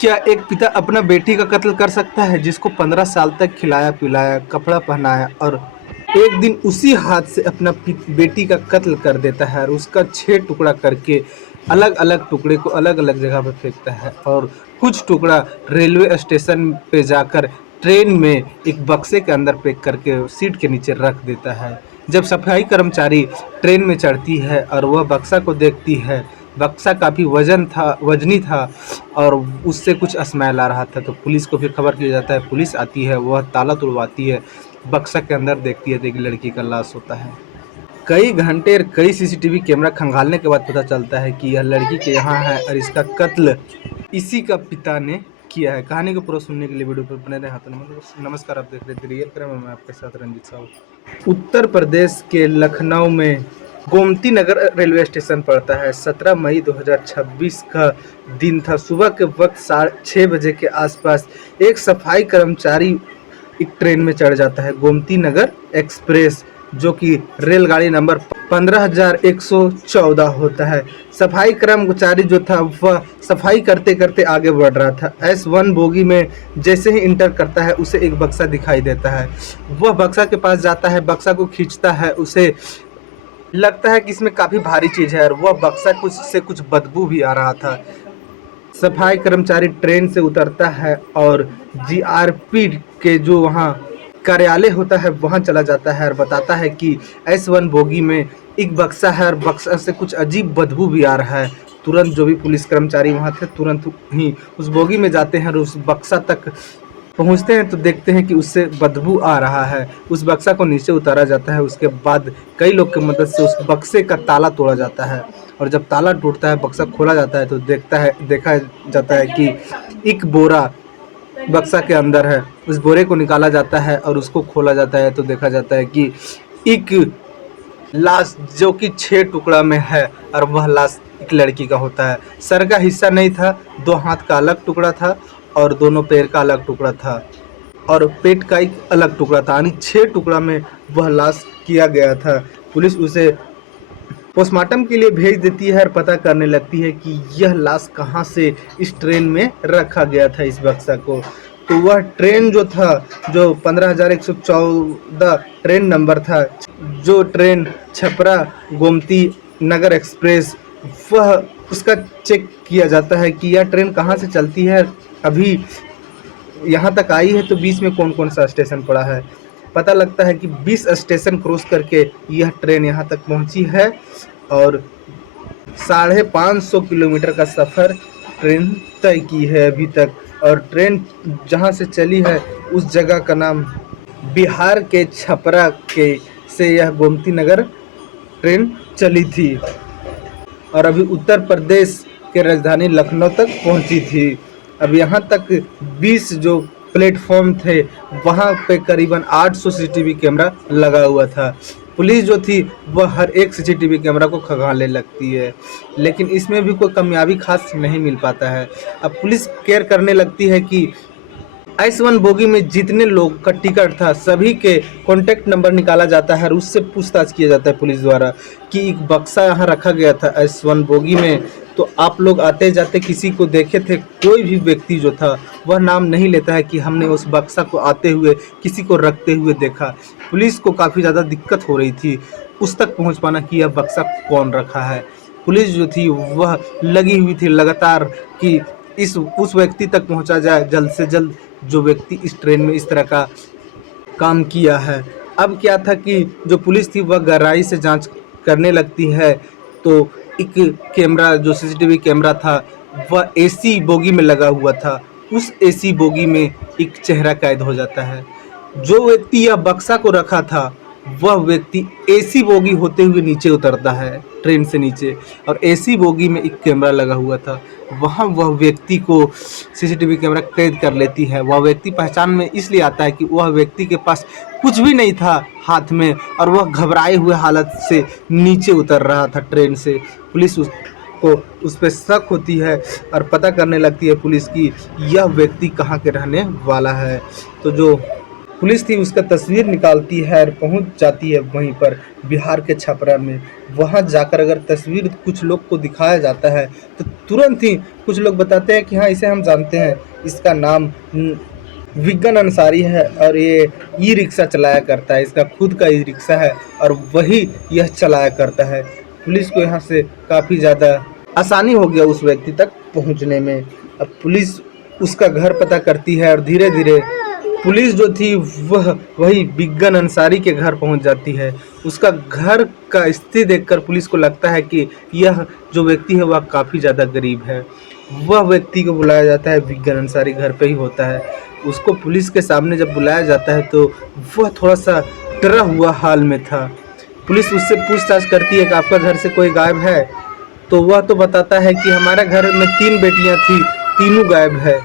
क्या एक पिता अपना बेटी का कत्ल कर सकता है जिसको 15 साल तक खिलाया पिलाया कपड़ा पहनाया और एक दिन उसी हाथ से अपना बेटी का कत्ल कर देता है और उसका 6 टुकड़ा करके अलग अलग टुकड़े को अलग अलग जगह पर फेंकता है और कुछ टुकड़ा रेलवे स्टेशन पे जाकर ट्रेन में एक बक्से के अंदर पैक करके सीट के नीचे रख देता है। जब सफाई कर्मचारी ट्रेन में चढ़ती है और वह बक्सा को देखती है, बक्सा काफ़ी वजनी था और उससे कुछ स्मेल आ रहा था, तो पुलिस को फिर खबर किया जाता है। पुलिस आती है, वह ताला तुड़वाती है, बक्सा के अंदर देखती है तो एक लड़की का लाश होता है। कई घंटे और कई सीसीटीवी कैमरा खंगालने के बाद पता चलता है कि यह लड़की के यहाँ है और इसका कत्ल इसी का पिता ने किया है। कहानी को पूरा सुनने के लिए वीडियो पर बने रहें। हाथ नमस्कार, आप देख रहे थे रियल क्राइम, मैं आपके साथ रंजीत साहू। उत्तर प्रदेश के लखनऊ में गोमती नगर रेलवे स्टेशन पड़ता है। 17 मई 2026 का दिन था। सुबह के वक्त 6:30 बजे के आसपास एक सफाई कर्मचारी एक ट्रेन में चढ़ जाता है, गोमती नगर एक्सप्रेस, जो कि रेलगाड़ी नंबर 15,114 होता है। सफाई कर्मचारी जो था वह सफाई करते करते आगे बढ़ रहा था। S1 बोगी में जैसे ही इंटर करता है उसे एक बक्सा दिखाई देता है। वह बक्सा के पास जाता है, बक्सा को खींचता है, उसे लगता है कि इसमें काफ़ी भारी चीज़ है और वह बक्सा कुछ बदबू भी आ रहा था। सफाई कर्मचारी ट्रेन से उतरता है और जीआरपी के जो वहाँ कार्यालय होता है वहाँ चला जाता है और बताता है कि S1 बोगी में एक बक्सा है और बक्सा से कुछ अजीब बदबू भी आ रहा है। तुरंत जो भी पुलिस कर्मचारी वहाँ थे तुरंत ही उस बोगी में जाते हैं और उस बक्सा तक पहुंचते हैं तो देखते हैं कि उससे बदबू आ रहा है। उस बक्सा को नीचे उतारा जाता है। उसके बाद कई लोग की मदद से उस बक्से का ताला तोड़ा जाता है और जब ताला टूटता है, बक्सा खोला जाता है तो देखा जाता है कि एक बोरा बक्सा के अंदर है। उस बोरे को निकाला जाता है और उसको खोला जाता है तो देखा जाता है कि एक लाश जो कि 6 टुकड़ा में है और वह लाश एक लड़की का होता है। सर का हिस्सा नहीं था, 2 हाथ का अलग टुकड़ा था और दोनों पैर का अलग टुकड़ा था और पेट का एक अलग टुकड़ा था, यानी 6 टुकड़ा में वह लाश किया गया था। पुलिस उसे पोस्टमार्टम के लिए भेज देती है और पता करने लगती है कि यह लाश कहाँ से इस ट्रेन में रखा गया था, इस बक्सा को। तो वह ट्रेन जो था, जो 15,114 ट्रेन नंबर था, जो ट्रेन छपरा गोमती नगर एक्सप्रेस, वह उसका चेक किया जाता है कि यह ट्रेन कहाँ से चलती है, अभी यहाँ तक आई है तो बीच में कौन कौन सा स्टेशन पड़ा है। पता लगता है कि 20 स्टेशन क्रॉस करके यह ट्रेन यहाँ तक पहुँची है और 550 किलोमीटर का सफ़र ट्रेन तय की है अभी तक। और ट्रेन जहाँ से चली है उस जगह का नाम बिहार के छपरा के से यह गोमती नगर ट्रेन चली थी और अभी उत्तर प्रदेश के राजधानी लखनऊ तक पहुंची थी। अब यहाँ तक 20 जो प्लेटफॉर्म थे वहाँ पे करीबन 800 सीसीटीवी कैमरा लगा हुआ था। पुलिस जो थी वह हर एक सीसीटीवी कैमरा को खंगालने लगती है, लेकिन इसमें भी कोई कामयाबी खास नहीं मिल पाता है। अब पुलिस केयर करने लगती है कि S1 बोगी में जितने लोग का टिकट था सभी के कॉन्टैक्ट नंबर निकाला जाता है और उससे पूछताछ किया जाता है पुलिस द्वारा कि एक बक्सा यहाँ रखा गया था S1 बोगी में, तो आप लोग आते जाते किसी को देखे थे? कोई भी व्यक्ति जो था वह नाम नहीं लेता है कि हमने उस बक्सा को आते हुए किसी को रखते हुए देखा। पुलिस को काफ़ी ज़्यादा दिक्कत हो रही थी उस तक पहुँच पाना कि यह बक्सा कौन रखा है। पुलिस जो थी वह लगी हुई थी लगातार कि उस व्यक्ति तक पहुंचा जाए जल्द से जल्द जो व्यक्ति इस ट्रेन में इस तरह का काम किया है। अब क्या था कि जो पुलिस थी वह गहराई से जांच करने लगती है तो एक कैमरा, जो सीसीटीवी कैमरा था, वह एसी बोगी में लगा हुआ था। उस एसी बोगी में एक चेहरा कैद हो जाता है। जो व्यक्ति यह बक्सा को रखा था वह व्यक्ति एसी बोगी होते हुए नीचे उतरता है ट्रेन से नीचे और एसी बोगी में एक कैमरा लगा हुआ था। वहाँ वह व्यक्ति को सीसीटीवी कैमरा कैद कर लेती है। वह व्यक्ति पहचान में इसलिए आता है कि वह व्यक्ति के पास कुछ भी नहीं था हाथ में और वह घबराए हुए हालत से नीचे उतर रहा था ट्रेन से। पुलिस उस पर शक होती है और पता करने लगती है पुलिस की यह व्यक्ति कहाँ के रहने वाला है। तो जो पुलिस थी उसका तस्वीर निकालती है और पहुंच जाती है वहीं पर बिहार के छपरा में। वहां जाकर अगर तस्वीर कुछ लोग को दिखाया जाता है तो तुरंत ही कुछ लोग बताते हैं कि हाँ इसे हम जानते हैं, इसका नाम विगन अंसारी है और ये ई रिक्शा चलाया करता है, इसका खुद का ई रिक्शा है और वही यह चलाया करता है। पुलिस को यहाँ से काफ़ी ज़्यादा आसानी हो गया उस व्यक्ति तक पहुँचने में। अब पुलिस उसका घर पता करती है और धीरे धीरे पुलिस जो थी वह वही विगन अंसारी के घर पहुंच जाती है। उसका घर का स्थिति देखकर पुलिस को लगता है कि यह जो व्यक्ति है वह काफ़ी ज़्यादा गरीब है। वह व्यक्ति को बुलाया जाता है, विगन अंसारी घर पे ही होता है। उसको पुलिस के सामने जब बुलाया जाता है तो वह थोड़ा सा डरा हुआ हाल में था। पुलिस उससे पूछताछ करती है कि आपका घर से कोई गायब है? तो वह तो बताता है कि हमारे घर में 3 बेटियां थी, तीनों गायब है।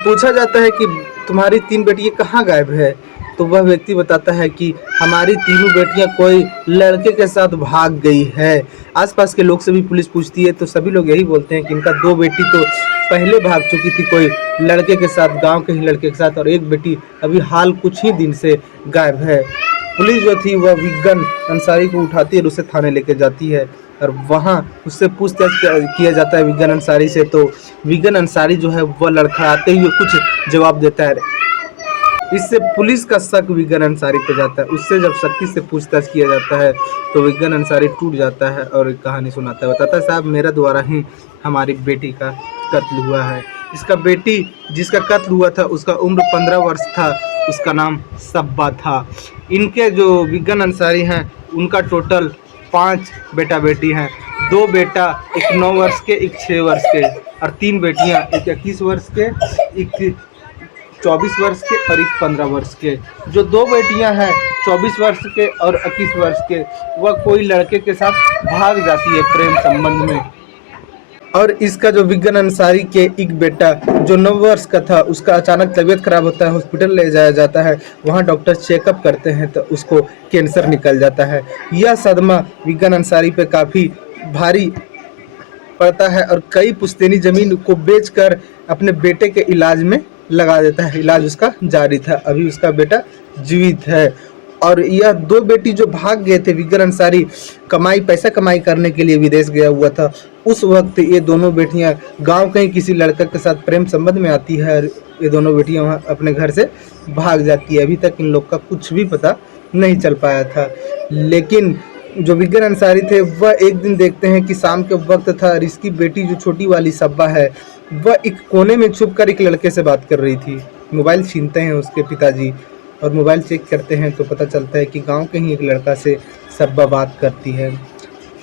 पूछा जाता है कि तुम्हारी 3 बेटियां कहाँ गायब है? तो वह व्यक्ति बताता है कि हमारी तीनों बेटियां कोई लड़के के साथ भाग गई है। आसपास के लोग से भी पुलिस पूछती है तो सभी लोग यही बोलते हैं कि इनका 2 बेटी तो पहले भाग चुकी थी कोई लड़के के साथ, गांव के ही लड़के के साथ, और एक बेटी अभी हाल कुछ ही दिन से गायब है। पुलिस जो थी वह विगन अंसारी को उठाती है और उसे थाने लेके जाती है और वहाँ उससे पूछताछ किया जाता है विगन अंसारी से। तो विगन अंसारी जो है वह लड़खड़ाते हुए कुछ जवाब देता है। इससे पुलिस का शक विगन अंसारी पे जाता है। उससे जब सख्ती से पूछताछ किया जाता है तो विगन अंसारी टूट जाता है और एक कहानी सुनाता है। बताता है साहब मेरा द्वारा ही हमारी बेटी का कत्ल हुआ है। इसका बेटी जिसका कत्ल हुआ था उसका उम्र 15 वर्ष था, उसका नाम सब्बा था। इनके जो विगन अंसारी हैं उनका टोटल 5 बेटा बेटी हैं। 2 बेटा, एक 9 वर्ष के, एक 6 वर्ष के, और 3 बेटियां, एक 21 वर्ष के, एक 24 वर्ष के और एक 15 वर्ष के। जो 2 बेटियां हैं 24 वर्ष के और 21 वर्ष के, वह कोई लड़के के साथ भाग जाती है प्रेम संबंध में। और इसका जो विगन अंसारी के एक बेटा जो 9 वर्ष का था उसका अचानक तबीयत खराब होता है, हॉस्पिटल ले जाया जाता है। वहाँ डॉक्टर चेकअप करते हैं तो उसको कैंसर निकल जाता है। यह सदमा विगन अंसारी पे काफ़ी भारी पड़ता है और कई पुश्तैनी ज़मीन को बेचकर अपने बेटे के इलाज में लगा देता है। इलाज उसका जारी था, अभी उसका बेटा जीवित है। और यह 2 बेटी जो भाग गए थे, विगन अंसारी पैसा कमाई करने के लिए विदेश गया हुआ था, उस वक्त ये दोनों बेटियां गांव के ही किसी लड़का के साथ प्रेम संबंध में आती है और ये दोनों बेटियां वहाँ अपने घर से भाग जाती है। अभी तक इन लोग का कुछ भी पता नहीं चल पाया था। लेकिन जो विगन अंसारी थे वह एक दिन देखते हैं कि शाम के वक्त था और इसकी बेटी जो छोटी वाली सब्बा है वह एक कोने में छुप कर एक लड़के से बात कर रही थी। मोबाइल छीनते हैं उसके पिताजी और मोबाइल चेक करते हैं तो पता चलता है कि गांव के ही एक लड़का से सब्बा बात करती है।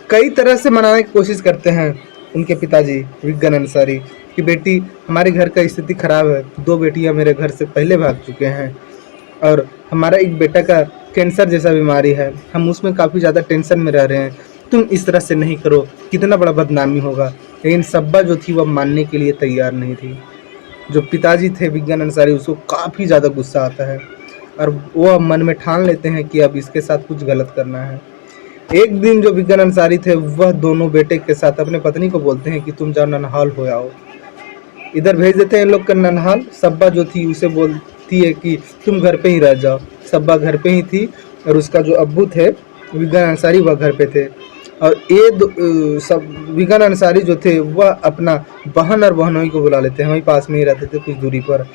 कई तरह से मनाने की कोशिश करते हैं उनके पिताजी विगन अंसारी कि बेटी हमारे घर का स्थिति खराब है, 2 बेटियां मेरे घर से पहले भाग चुके हैं और हमारा एक बेटा का कैंसर जैसा बीमारी है, हम उसमें काफ़ी ज़्यादा टेंशन में रह रहे हैं, तुम इस तरह से नहीं करो, कितना बड़ा बदनामी होगा। लेकिन सब्बा जो थी वह मानने के लिए तैयार नहीं थी। जो पिताजी थे विगन अंसारी उसको काफ़ी ज़्यादा गुस्सा आता है और वह मन में ठान लेते हैं कि अब इसके साथ कुछ गलत करना है। एक दिन जो विगन अंसारी थे वह दोनों बेटे के साथ अपने पत्नी को बोलते हैं कि तुम जाओ ननहाल हो आओ। इधर भेज देते हैं इन लोग का ननहाल। सब्बा जो थी उसे बोलती है कि तुम घर पे ही रह जाओ। सब्बा घर पे ही थी और उसका जो अब्बू थे विगन अंसारी वह घर पे थे। और ये सब विगन अंसारी जो थे वह अपना बहन और बहनोई को बुला लेते हैं, वहीं पास में ही रहते थे कुछ दूरी पर।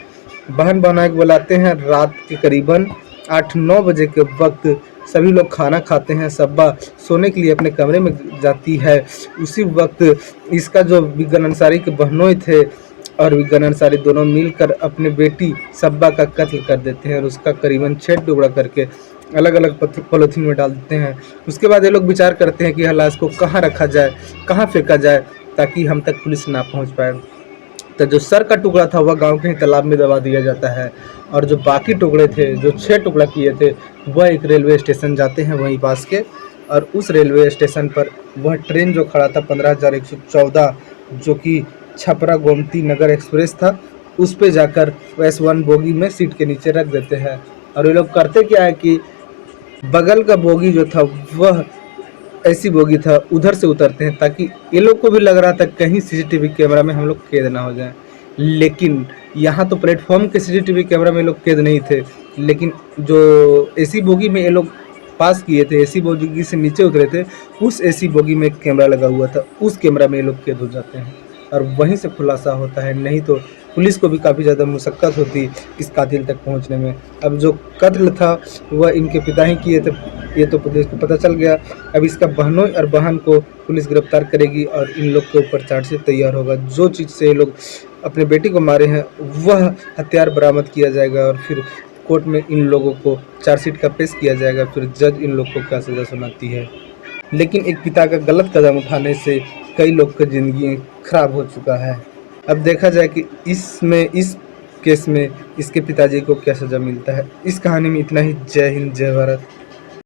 बहन बहनोई को बुलाते हैं। रात के करीबन 8-9 बजे के वक्त सभी लोग खाना खाते हैं। सब्बा सोने के लिए अपने कमरे में जाती है। उसी वक्त इसका जो विगन अंसारी के बहनोई थे और विगन अंसारी दोनों मिलकर अपने बेटी सब्बा का कत्ल कर देते हैं और उसका करीबन 6 टुकड़ा करके अलग अलग पॉलीथीन में डाल देते हैं। उसके बाद ये लोग विचार करते हैं कि यह लाश को कहाँ रखा जाए, कहाँ फेंका जाए ताकि हम तक पुलिस ना पहुँच पाए। तो जो सर का टुकड़ा था वह गांव के ही तालाब में दबा दिया जाता है और जो बाकी टुकड़े थे, जो 6 टुकड़ा किए थे, वह एक रेलवे स्टेशन जाते हैं वहीं पास के। और उस रेलवे स्टेशन पर वह ट्रेन जो खड़ा था 15,114 जो कि छपरा गोमती नगर एक्सप्रेस था, उस पे जाकर S1 बोगी में सीट के नीचे रख देते हैं। और ये लोग करते क्या है कि बगल का बोगी जो था वह ऐसी बोगी था, उधर से उतरते हैं ताकि ये लोग को भी लग रहा था कहीं CCTV कैमरा में हम लोग कैद ना हो जाए। लेकिन यहाँ तो प्लेटफॉर्म के सीसीटीवी कैमरा में ये लोग कैद नहीं थे, लेकिन जो एसी बोगी में ये लोग पास किए थे, एसी बोगी से नीचे उतरे थे, उस एसी बोगी में एक कैमरा लगा हुआ था, उस कैमरा में ये लोग कैद हो जाते हैं और वहीं से खुलासा होता है। नहीं तो पुलिस को भी काफ़ी ज़्यादा मुशक्क़त होती इस कातिल तक पहुंचने में। अब जो कत्ल था वह इनके पिता ही किए थे, ये तो पुलिस को पता चल गया। अब इसका बहनों और बहन को पुलिस गिरफ्तार करेगी और इन लोग के ऊपर चार्जशीट तैयार होगा। जो चीज़ से ये लोग अपने बेटी को मारे हैं वह हथियार बरामद किया जाएगा और फिर कोर्ट में इन लोगों को चार्जशीट का पेश किया जाएगा। फिर जज इन लोग को क्या सज़ा सुनाती है। लेकिन एक पिता का गलत कदम उठाने से कई लोग की ज़िंदगी खराब हो चुका है। अब देखा जाए कि इस केस में इसके पिताजी को क्या सज़ा मिलता है। इस कहानी में इतना ही। जय हिंद, जय भारत।